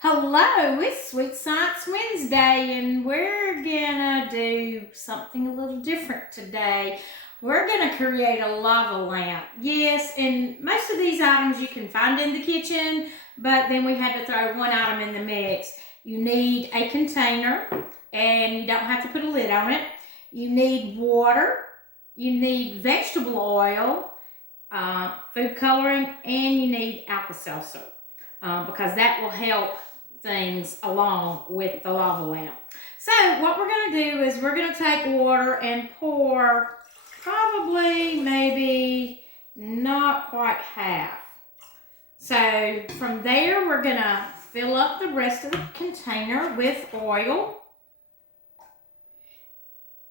Hello, it's Sweet Science Wednesday, and we're gonna do something a little different today. We're gonna create a lava lamp. Yes, and most of these items you can find in the kitchen, but then we had to throw one item in the mix. You need a container, and you don't have to put a lid on it. You need water, you need vegetable oil, food coloring, and you need Alka-Seltzer because that will help things along with the lava lamp. So what we're going to do is we're going to take water and pour probably maybe not quite half. So from there we're going to fill up the rest of the container with oil.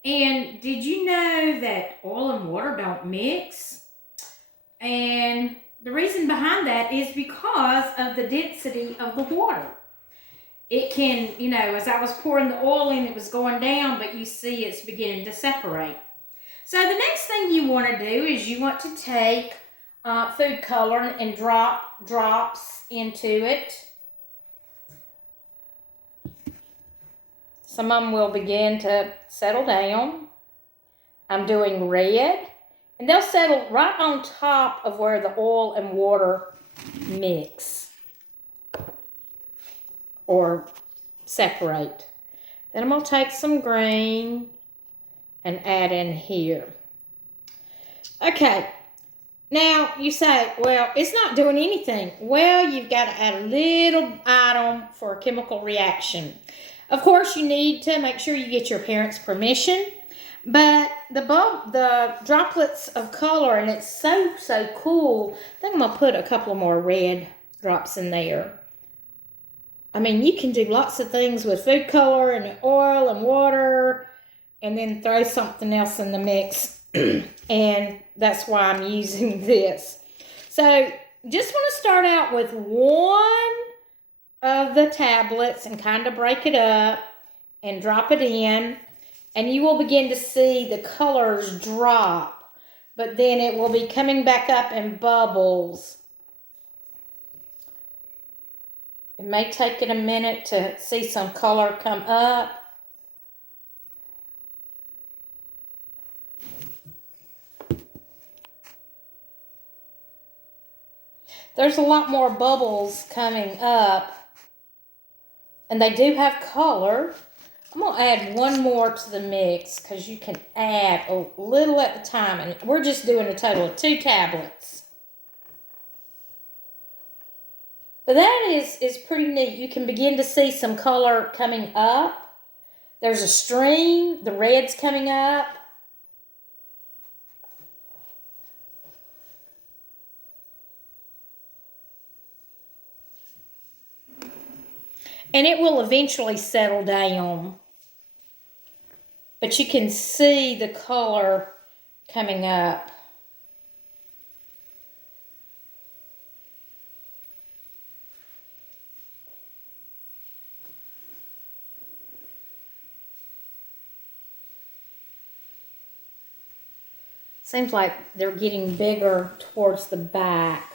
And did you know that oil and water don't mix? And the reason behind that is because of the density of the water. It can, as I was pouring the oil in, it was going down, but you see it's beginning to separate. So the next thing you want to do is you want to take food coloring and drop drops into it. Some of them will begin to settle down. I'm doing red, and they'll settle right on top of where the oil and water mix or separate. Then I'm going to take some green and add in here. Okay, now you say, well, it's not doing anything. Well, you've got to add a little item for a chemical reaction. Of course, you need to make sure you get your parents' permission, but the droplets of color, and it's so cool. I think I'm going to put a couple more red drops in there. I mean, you can do lots of things with food color and oil and water, and then throw something else in the mix, and that's why I'm using this. So just want to start out with one of the tablets and kind of break it up and drop it in, and you will begin to see the colors drop, but then it will be coming back up in bubbles. It may take it a minute to see some color come up. There's a lot more bubbles coming up, and they do have color. I'm going to add one more to the mix because you can add a little at a time, and we're just doing a total of 2 tablets. But that is pretty neat. You can begin to see some color coming up. There's a stream. The red's coming up. And it will eventually settle down. But you can see the color coming up. Seems like they're getting bigger towards the back.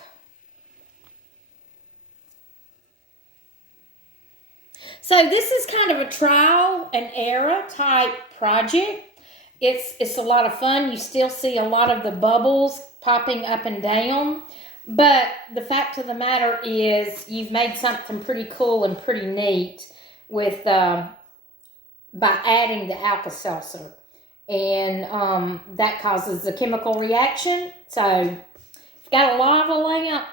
So this is kind of a trial and error type project. It's a lot of fun. You still see a lot of the bubbles popping up and down. But the fact of the matter is you've made something pretty cool and pretty neat with by adding the Alka-Seltzer. And that causes a chemical reaction. So you've got a lava lamp,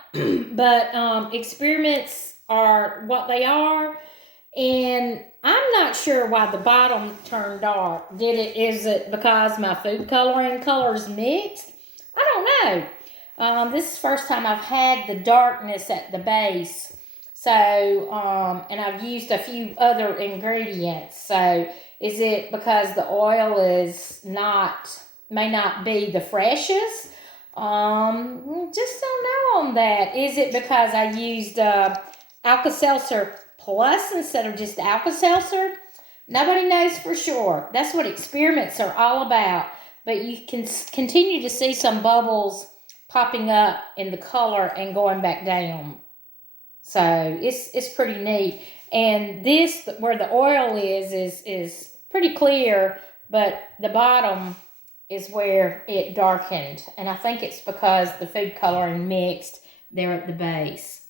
but experiments are what they are. And I'm not sure why the bottom turned dark. Is it because my food coloring colors mixed? I don't know. This is the first time I've had the darkness at the base. So, and I've used a few other ingredients. So, is it because the oil may not be the freshest? Just don't know on that. Is it because I used Alka-Seltzer Plus instead of just Alka-Seltzer? Nobody knows for sure. That's what experiments are all about. But you can continue to see some bubbles popping up in the color and going back down. So it's pretty neat. And this, where the oil is pretty clear, but the bottom is where it darkened. And I think it's because the food coloring mixed there at the base.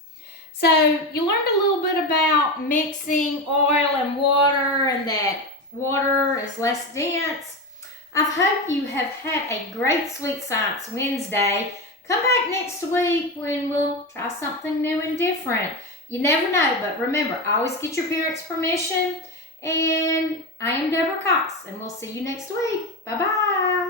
So you learned a little bit about mixing oil and water, and that water is less dense. I hope you have had a great Sweet Science Wednesday. Come back next week when we'll try something new and different. You never know, but remember, always get your parents' permission. And I am Debra Cox, and we'll see you next week. Bye-bye.